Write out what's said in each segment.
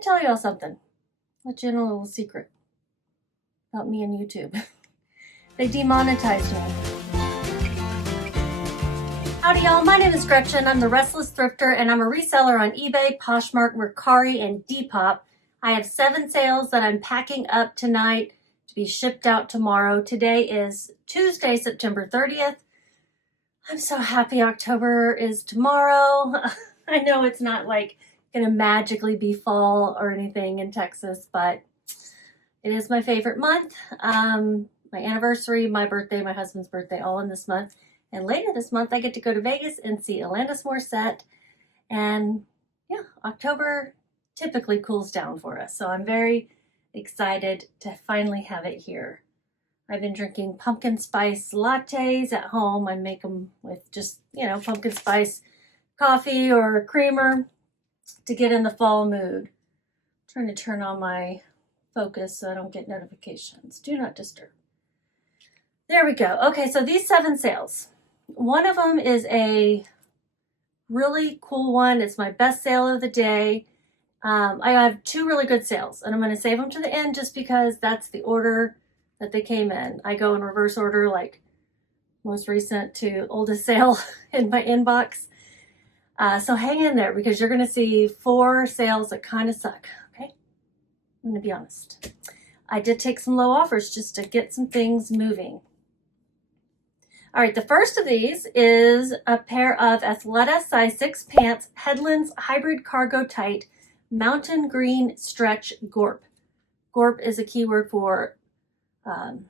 to tell y'all something. Let you in a little secret about me and YouTube. They demonetized me. Howdy y'all, my name is Gretchen. I'm the Restless Thrifter and I'm a reseller on eBay, Poshmark, Mercari, and Depop. I have 7 sales that I'm packing up tonight to be shipped out tomorrow. Today is Tuesday, September 30th. I'm so happy October is tomorrow. I know it's not like gonna magically be fall or anything in Texas, but it is my favorite month. My anniversary, my birthday, my husband's birthday, all in this month. And later this month, I get to go to Vegas and see Alanis Morissette. And yeah, October typically cools down for us. So I'm very excited to finally have it here. I've been drinking pumpkin spice lattes at home. I make them with just, pumpkin spice coffee or creamer to get in the fall mood. I'm trying to turn on my focus so I don't get notifications. Do not disturb. There we go. Okay, so these 7 sales. One of them is a really cool one. It's my best sale of the day. I have 2 really good sales, and I'm going to save them to the end just because that's the order that they came in. I go in reverse order, like most recent to oldest sale in my inbox. So hang in there because you're going to see 4 sales that kind of suck, okay? I'm going to be honest. I did take some low offers just to get some things moving. All right, the first of these is a pair of Athleta size 6 pants, Headlands Hybrid Cargo Tight, Mountain Green Stretch Gorp. Gorp is a keyword for an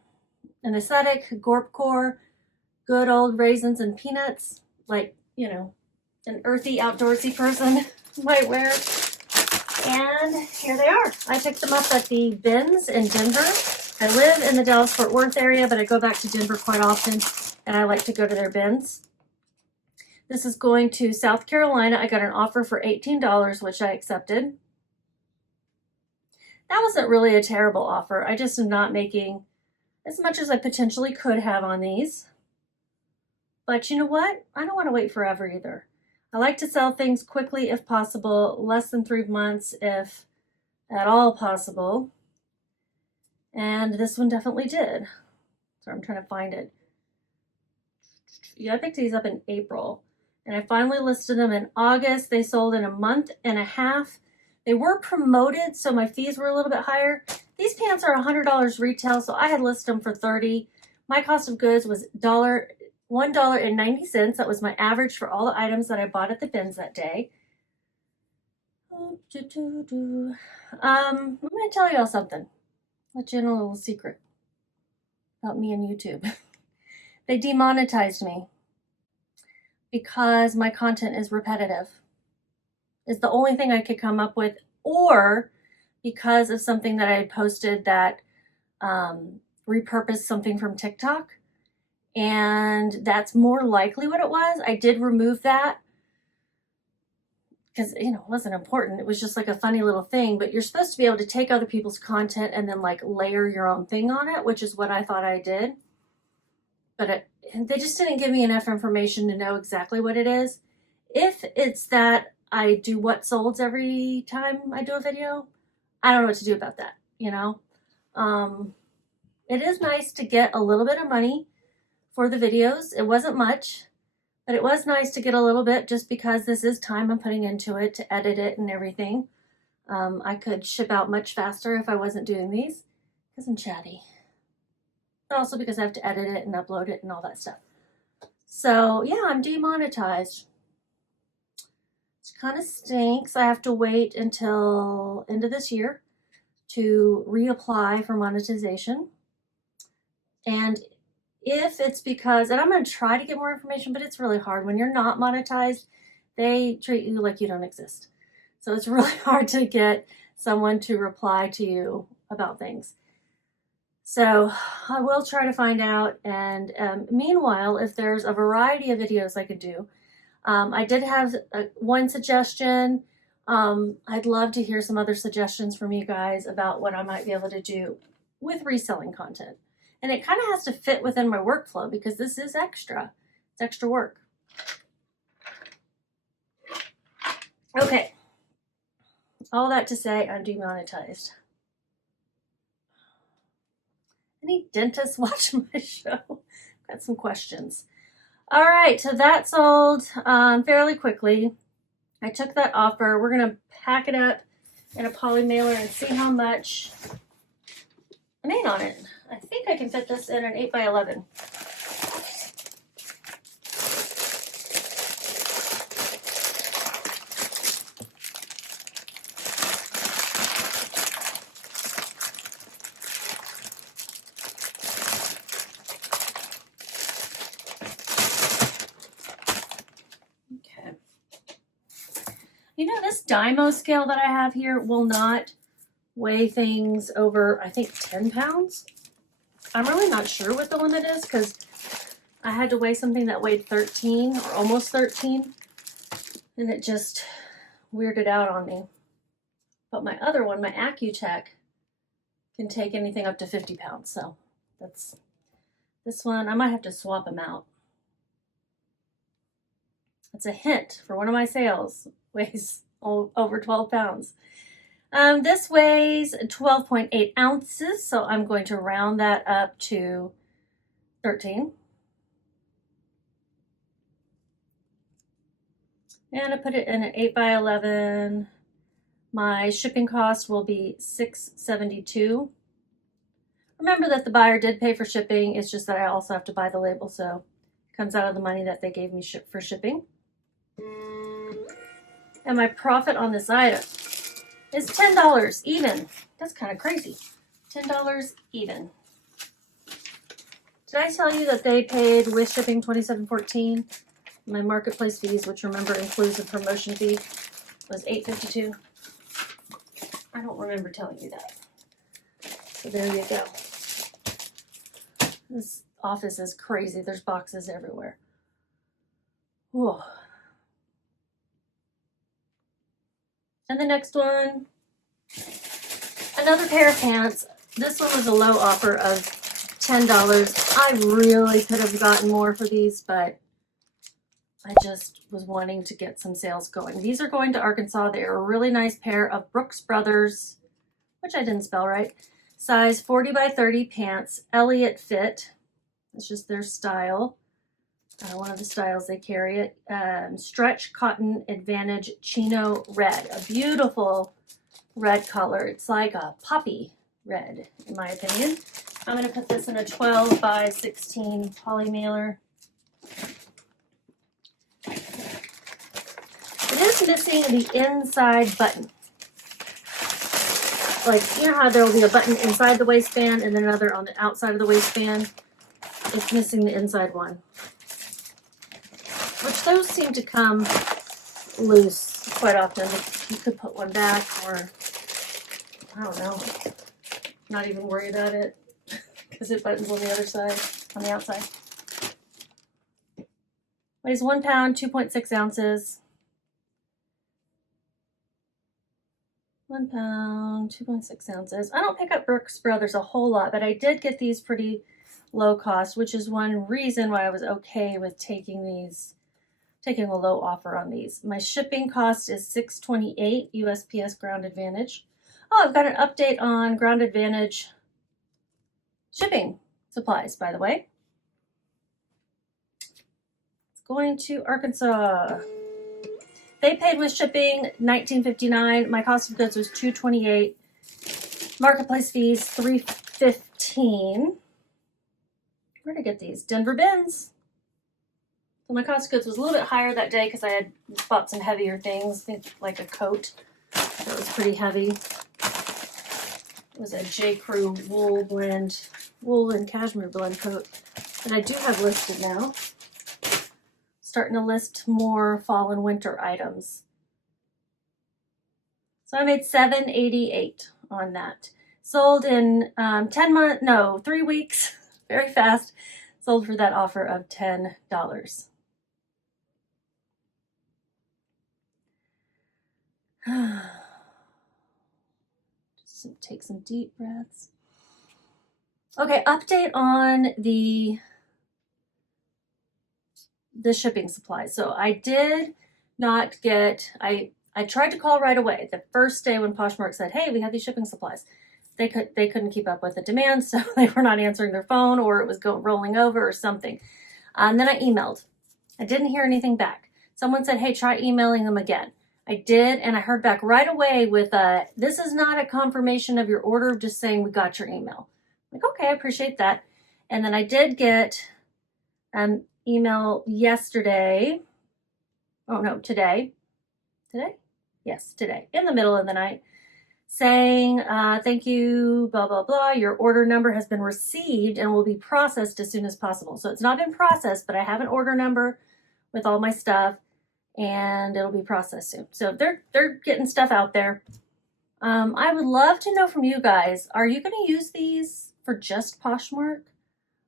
aesthetic, Gorp core, good old raisins and peanuts, like, an earthy, outdoorsy person might wear. And here they are. I picked them up at the bins in Denver. I live in the Dallas-Fort Worth area, but I go back to Denver quite often, and I like to go to their bins. This is going to South Carolina. I got an offer for $18, which I accepted. That wasn't really a terrible offer. I just am not making as much as I potentially could have on these. But you know what? I don't want to wait forever either. I like to sell things quickly if possible, less than 3 months if at all possible. And this one definitely did. So I'm trying to find it. Yeah, I picked these up in April. And I finally listed them in August. They sold in a month and a half. They were promoted, so my fees were a little bit higher. These pants are $100 retail, so I had listed them for $30. My cost of goods was $1.90. That was my average for all the items that I bought at the bins that day. I'm going to tell y'all something. Let you in a little secret about me and YouTube. They demonetized me because my content is repetitive. It's the only thing I could come up with, or because of something that I had posted that repurposed something from TikTok. And that's more likely what it was. I did remove that because, it wasn't important. It was just like a funny little thing, but you're supposed to be able to take other people's content and then like layer your own thing on it, which is what I thought I did. But they just didn't give me enough information to know exactly what it is. If it's that I do what solds every time I do a video, I don't know what to do about that, It is nice to get a little bit of money for the videos. It wasn't much, but it was nice to get a little bit just because this is time I'm putting into it to edit it and everything. I could ship out much faster if I wasn't doing these because I'm chatty. But also because I have to edit it and upload it and all that stuff. So yeah, I'm demonetized. It kind of stinks. I have to wait until end of this year to reapply for monetization. And if it's because, and I'm going to try to get more information, but it's really hard. When you're not monetized, they treat you like you don't exist. So it's really hard to get someone to reply to you about things. So I will try to find out. And meanwhile, if there's a variety of videos I could do, I did have one suggestion. I'd love to hear some other suggestions from you guys about what I might be able to do with reselling content. And it kind of has to fit within my workflow because this is extra. It's extra work. Okay. All that to say, I'm demonetized. Any dentists watching my show? Got some questions. All right, so that sold fairly quickly. I took that offer. We're going to pack it up in a poly mailer and see how much I made on it. I think I can fit this in an 8x11. Okay. You know, this Dymo scale that I have here will not weigh things over, I think, 10 pounds. I'm really not sure what the limit is because I had to weigh something that weighed 13 or almost 13, and it just weirded out on me. But my other one, my Accutech, can take anything up to 50 pounds. So that's this one. I might have to swap them out. It's a hint for one of my sales. Weighs over 12 pounds. This weighs 12.8 ounces, so I'm going to round that up to 13. And I put it in an 8x11. My shipping cost will be $6.72. Remember that the buyer did pay for shipping. It's just that I also have to buy the label, so it comes out of the money that they gave me for shipping. And my profit on this item is $10 even. That's kind of crazy. $10 even. Did I tell you that they paid with shipping $27.14? My marketplace fees, which remember includes a promotion fee, was $8.52. I don't remember telling you that. So there you go. This office is crazy. There's boxes everywhere. Whoa. And the next one, another pair of pants. This one was a low offer of $10. I really could have gotten more for these, but I just was wanting to get some sales going. These are going to Arkansas. They are a really nice pair of Brooks Brothers, which I didn't spell right, size 40 by 30 pants, Elliott fit. It's just their style. One of the styles they carry it. Stretch Cotton Advantage Chino Red. A beautiful red color. It's like a poppy red, in my opinion. I'm going to put this in a 12 by 16 poly mailer. It is missing the inside button. Like, you know how there will be a button inside the waistband and then another on the outside of the waistband? It's missing the inside one. Which those seem to come loose quite often. You could put one back, or I don't know, not even worry about it because it buttons on the other side, on the outside. Weighs 1 pound, 2.6 ounces. 1 pound, 2.6 ounces. I don't pick up Brooks Brothers a whole lot, but I did get these pretty low cost, which is one reason why I was okay with taking a low offer on these. My shipping cost is $6.28 USPS Ground Advantage. Oh, I've got an update on Ground Advantage shipping supplies, by the way. It's going to Arkansas. They paid with shipping $19.59. My cost of goods was $2.28. Marketplace fees $3.15. Where'd I get these? Denver bins. So my cost of goods was a little bit higher that day because I had bought some heavier things. I think like a coat that was pretty heavy. It was a J. Crew wool and cashmere blend coat that I do have listed now. Starting to list more fall and winter items. So I made $7.88 on that. Sold in 3 weeks, very fast. Sold for that offer of $10. Just take some deep breaths. Okay, update on the shipping supplies. So I did not get, I I tried to call right away. The first day when Poshmark said, hey, we have these shipping supplies. They couldn't keep up with the demand, so they were not answering their phone, or it was rolling over or something. And then I emailed. I didn't hear anything back. Someone said, hey, try emailing them again. I did, and I heard back right away with this is not a confirmation of your order, just saying we got your email. I'm like, okay, I appreciate that. And then I did get an email yesterday. Oh no, today. Today? Yes, today, in the middle of the night, saying, thank you, blah, blah, blah. Your order number has been received and will be processed as soon as possible. So it's not been processed, but I have an order number with all my stuff, and it'll be processed soon. So they're getting stuff out there. I would love to know from you guys, are you going to use these for just Poshmark?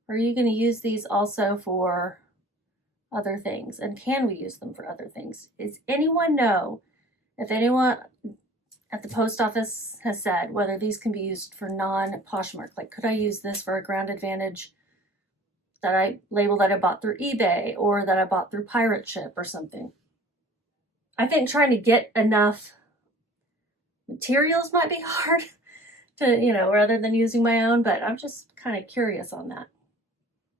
Or are you going to use these also for other things? And can we use them for other things? Does anyone know if anyone at the post office has said whether these can be used for non-Poshmark? Like, could I use this for a Ground Advantage that I label that I bought through eBay or that I bought through Pirate Ship or something? I think trying to get enough materials might be hard to, rather than using my own, but I'm just kind of curious on that.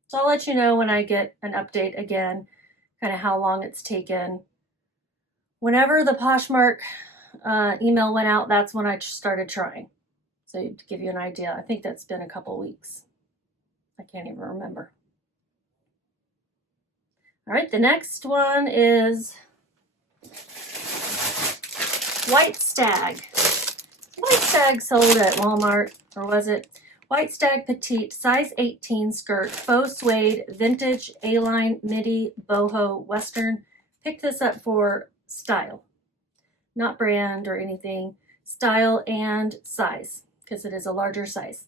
So I'll let you know when I get an update again, kind of how long it's taken. Whenever the Poshmark email went out, that's when I started trying. So to give you an idea, I think that's been a couple weeks. I can't even remember. All right, the next one is White Stag. White Stag sold at Walmart, or was it? White Stag Petite, size 18 skirt, faux suede, vintage, A-line, midi, boho, western. Picked this up for style, not brand or anything. Style and size, because it is a larger size.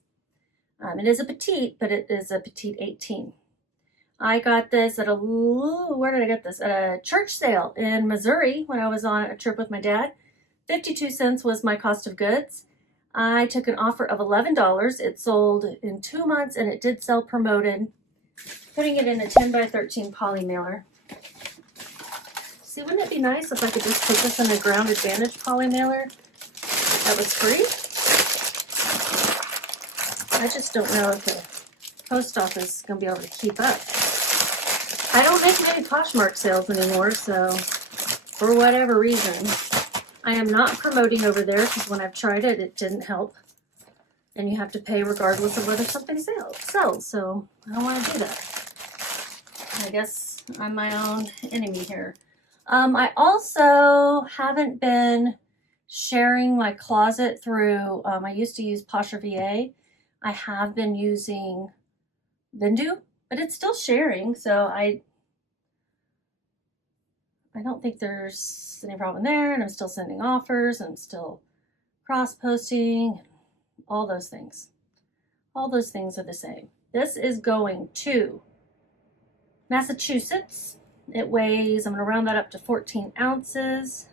It is a petite, but it is a petite 18. I got this at where did I get this? At a church sale in Missouri when I was on a trip with my dad. 52 cents was my cost of goods. I took an offer of $11. It sold in 2 months, and it did sell promoted. Putting it in a 10 by 13 poly mailer. See, wouldn't it be nice if I could just put this in a Ground Advantage poly mailer that was free? I just don't know if the post office is going to be able to keep up. I don't make many Poshmark sales anymore, so for whatever reason, I am not promoting over there because when I've tried it, it didn't help. And you have to pay regardless of whether something sells. So I don't want to do that. I guess I'm my own enemy here. I also haven't been sharing my closet through, I used to use Posher VA. I have been using Vendoo, but it's still sharing, so I don't think there's any problem there, and I'm still sending offers, and I'm still cross-posting, all those things. All those things are the same. This is going to Massachusetts. It weighs, I'm going to round that up to 14 ounces,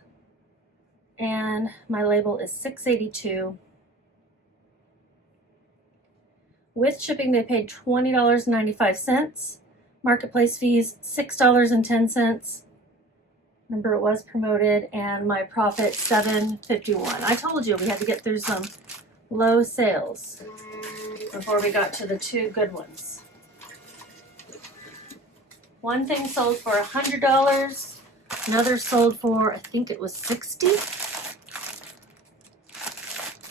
and my label is $6.82. With shipping, they paid $20.95. Marketplace fees, $6.10. Remember, it was promoted, and my profit, $7.51. I told you we had to get through some low sales before we got to the two good ones. One thing sold for $100. Another sold for, I think it was $60.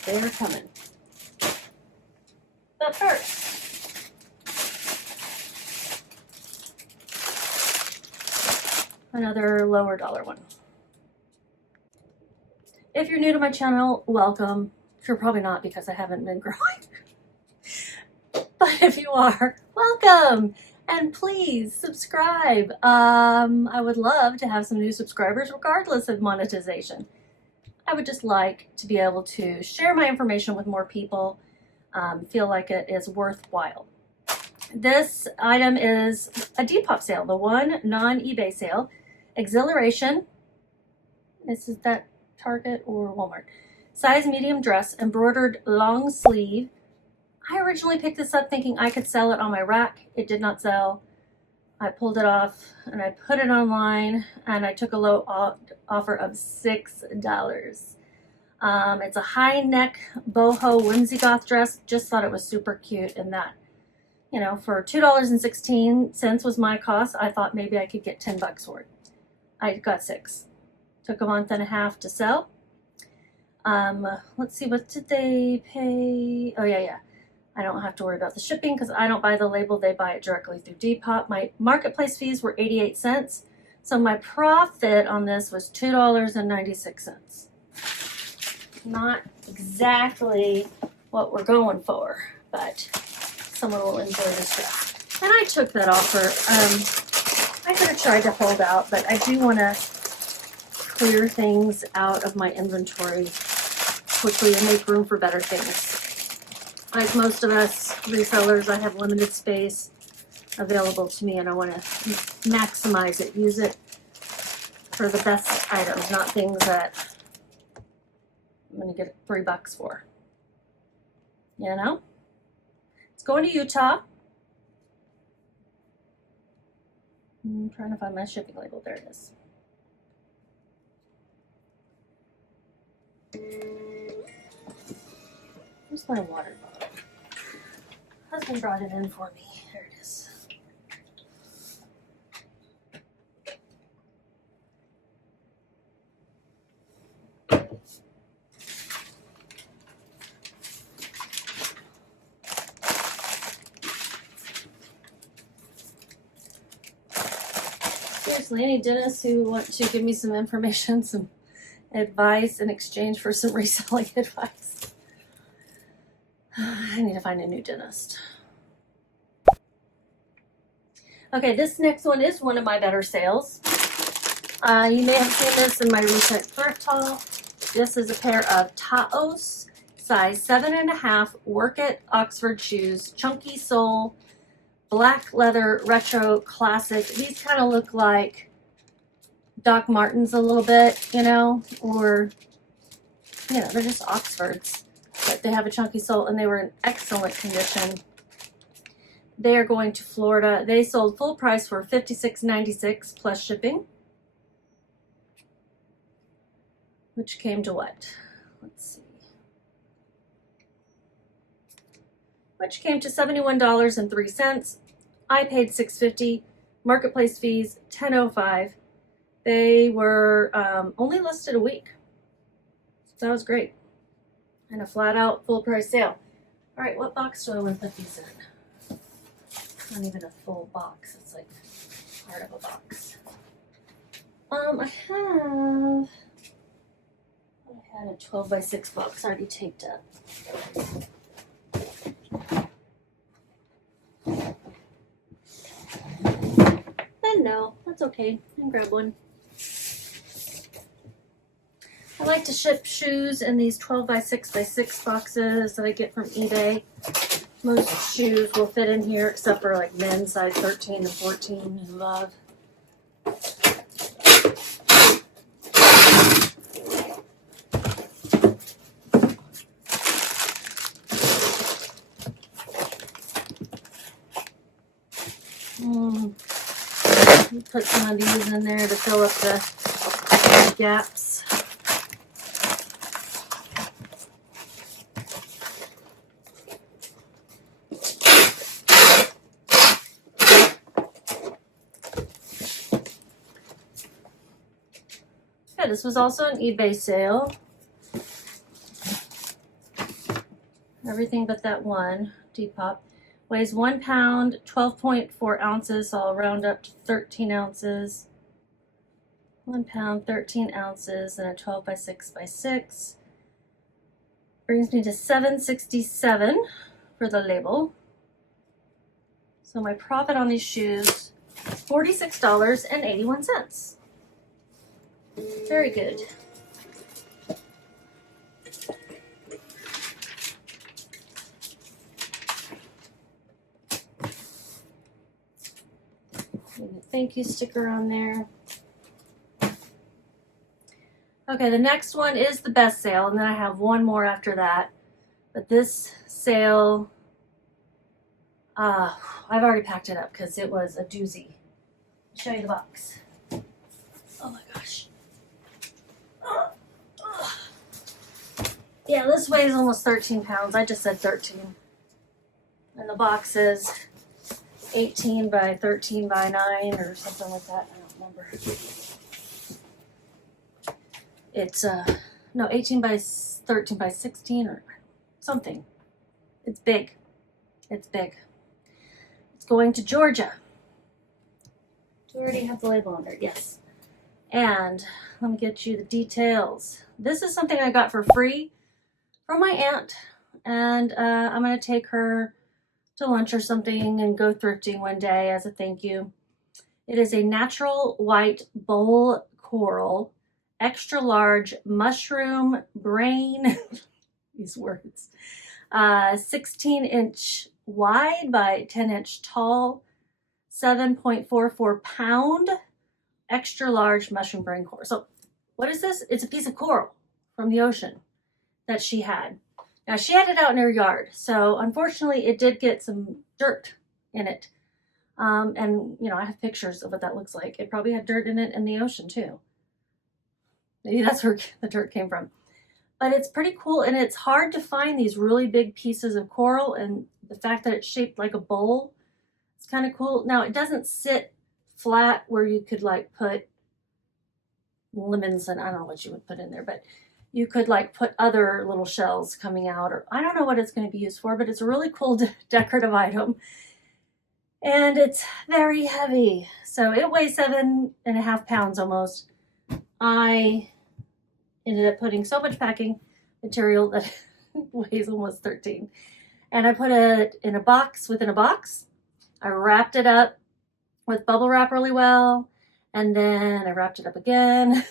They're coming. But first, another lower dollar one. If you're new to my channel, welcome. You're probably not because I haven't been growing. But if you are, welcome. And please subscribe. I would love to have some new subscribers regardless of monetization. I would just like to be able to share my information with more people. Feel like it is worthwhile. This item is a Depop sale, the one non-eBay sale. Exhilaration. This is that Target or Walmart. Size medium dress, embroidered long sleeve. I originally picked this up thinking I could sell it on my rack. It did not sell. I pulled it off and I put it online, and I took a low offer of $6. It's a high neck boho whimsy goth dress. Just thought it was super cute, and that, you know, for $2.16 was my cost. I thought maybe I could get $10 for it. I got 6. Took a month and a half to sell. Let's see, what did they pay? Oh yeah. I don't have to worry about the shipping because I don't buy the label. They buy it directly through Depop. My marketplace fees were 88 cents. So my profit on this was $2.96. Not exactly what we're going for, but someone will enjoy this dress. And I took that offer. I could have tried to hold out, but I do want to clear things out of my inventory quickly and make room for better things. Like most of us resellers, I have limited space available to me, and I want to maximize it, use it for the best items, not things that I'm going to get $3 for. You know? It's going to Utah. I'm trying to find my shipping label. There it is. Where's my water bottle? Husband brought it in for me. There it is. Seriously, any dentists who want to give me some information, some advice in exchange for some reselling advice. I need to find a new dentist. Okay, this next one is one of my better sales. You may have seen this in my recent thrift haul. This is a pair of Taos size 7.5 Work It Oxford shoes, chunky sole, black leather, retro classic. These kind of look like Doc Martens a little bit, you know, or, you know, they're just Oxfords, but they have a chunky sole, and they were in excellent condition. They are going to Florida. They sold full price for $56.96 plus shipping, which came to what? Let's see. Which came to $71.03. I paid $6.50. Marketplace fees $10.05. They were only listed a week. So that was great. And a flat out full price sale. All right, what box do I want to put these in? It's not even a full box. It's like part of a box. I had a 12x6 box already taped up. And no, that's okay. I can grab one. I like to ship shoes in these 12x6x6 boxes that I get from eBay. Most shoes will fit in here except for like men's size 13 and 14 and above. Put some of these in there to fill up the gaps. Yeah, this was also an eBay sale. Everything but that one, Depop. Weighs 1 pound, 12.4 ounces, so I'll round up to 13 ounces. 1 pound, 13 ounces, and a 12x6x6. Brings me to $7.67 for the label. So my profit on these shoes, $46.81. Very good. Thank you sticker on there. Okay, the next one is the best sale, and then I have one more after that. But this sale, I've already packed it up because it was a doozy. show you the box. Oh my gosh. Yeah, this weighs almost 13 pounds. I just said 13. And the box is 18 by 13 by 9 or something like that. I don't remember. It's, no, 18 by 13 by 16 or something. It's big. It's big. It's going to Georgia. Do you already have the label on there? Yes. And let me get you the details. This is something I got for free from my aunt. And I'm going to take her to lunch or something and go thrifting one day as a thank you. It is a natural white bowl coral, extra large mushroom brain, these words, 16-inch wide by 10-inch tall, 7.44 pound, extra large mushroom brain coral. So what is this? It's a piece of coral from the ocean that she had. Now, she had it out in her yard, so unfortunately it did get some dirt in it. And, you know, I have pictures of what that looks like. It probably had dirt in it in the ocean, too. Maybe that's where the dirt came from. But it's pretty cool, and it's hard to find these really big pieces of coral, and the fact that it's shaped like a bowl, it's kind of cool. Now, it doesn't sit flat where you could, like, put lemons, and I don't know what you would put in there, but you could like put other little shells coming out, or I don't know what it's going to be used for, but it's a really cool decorative item. And it's very heavy. So it weighs 7.5 pounds almost. I ended up putting so much packing material that it weighs almost 13. And I put it in a box within a box. I wrapped it up with bubble wrap really well. And then I wrapped it up again.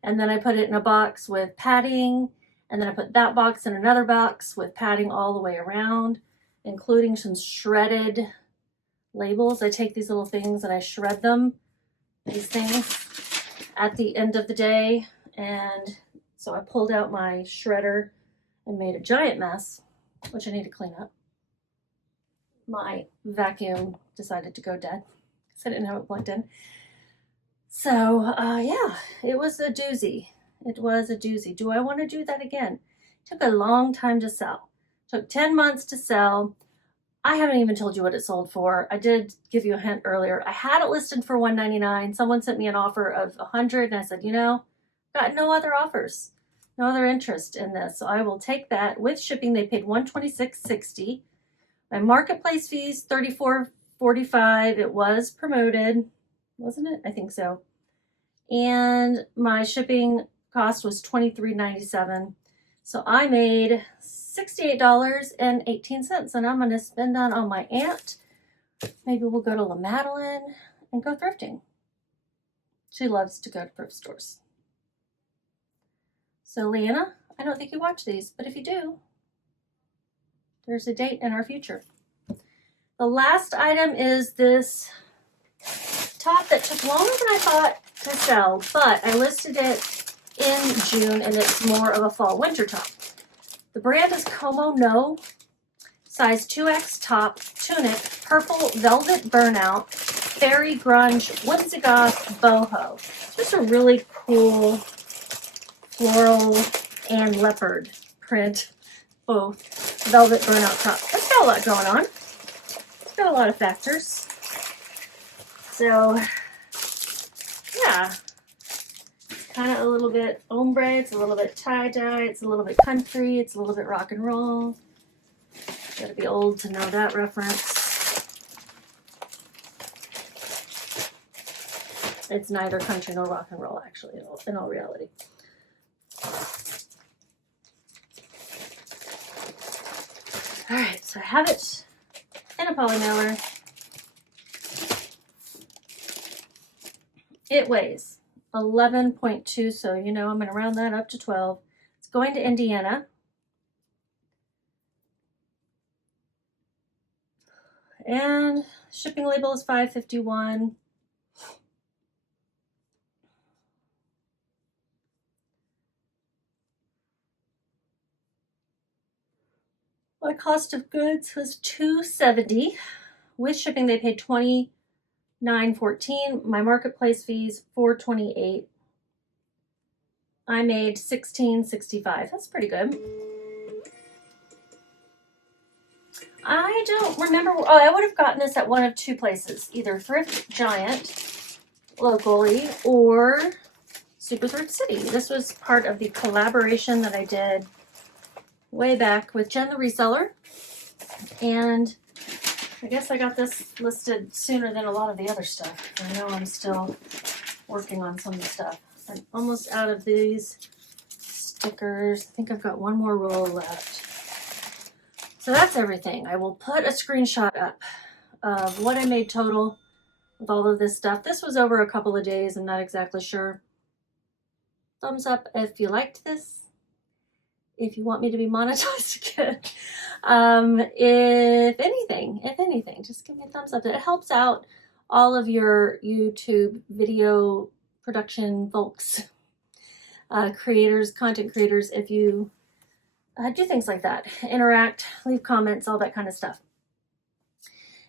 And then I put it in a box with padding, and then I put that box in another box with padding all the way around, including some shredded labels. I take these little things and I shred them, these things, at the end of the day. And so I pulled out my shredder and made a giant mess, which I need to clean up. My vacuum decided to go dead because I didn't have it plugged in. So, yeah, it was a doozy. It was a doozy. Do I want to do that again? It took a long time to sell. It took 10 months to sell. I haven't even told you what it sold for. I did give you a hint earlier. I had it listed for $199. Someone sent me an offer of $100, and I said, you know, got no other offers, no other interest in this. So I will take that. With shipping, they paid $126.60. My marketplace fees, $34.45. It was promoted, wasn't it? I think so. And my shipping cost was $23.97. So I made $68.18, and I'm going to spend that on my aunt. Maybe we'll go to La Madeleine and go thrifting. She loves to go to thrift stores. So Leanna, I don't think you watch these, but if you do, there's a date in our future. The last item is this top that took longer than I thought to sell, but I listed it in June, and it's more of a fall winter top. The brand is Como No, size 2X top, tunic, purple velvet burnout, fairy grunge, whimsy goth boho. Just a really cool floral and leopard print, both velvet burnout top. It's got a lot going on. It's got a lot of factors. So, yeah, it's kind of a little bit ombre, it's a little bit tie-dye, it's a little bit country, it's a little bit rock and roll. Gotta be old to know that reference. It's neither country nor rock and roll, actually, in all reality. All right, so I have it in a poly mailer. It weighs 11.2, so you know I'm going to round that up to 12. It's going to Indiana. And shipping label is $5.51. My cost of goods was $2.70. With shipping, they paid $20 $9.14. My marketplace fees $4.28. I made $16.65. That's pretty good. I don't remember. Oh, I would have gotten this at one of two places, either Thrift Giant locally or Super Thrift City. This was part of the collaboration that I did way back with Jen the reseller, and I guess I got this listed sooner than a lot of the other stuff. I know I'm still working on some of the stuff. I'm almost out of these stickers. I think I've got one more roll left. So that's everything. I will put a screenshot up of what I made total with all of this stuff. This was over a couple of days. I'm not exactly sure. Thumbs up if you liked this. If you want me to be monetized again. If anything, just give me a thumbs up. It helps out all of your YouTube video production folks, creators, content creators, if you do things like that. Interact, leave comments, all that kind of stuff.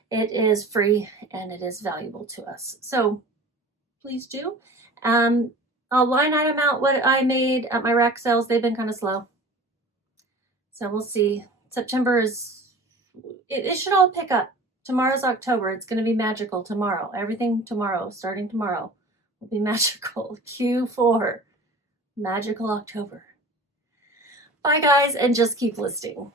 It is free and it is valuable to us. So please do. I'll line item out what I made at my rack sales. They've been kind of slow. So we'll see. September is, it should all pick up. Tomorrow's October. It's going to be magical tomorrow. Everything tomorrow, starting tomorrow, will be magical. Q4, magical October. Bye guys, and just keep listing.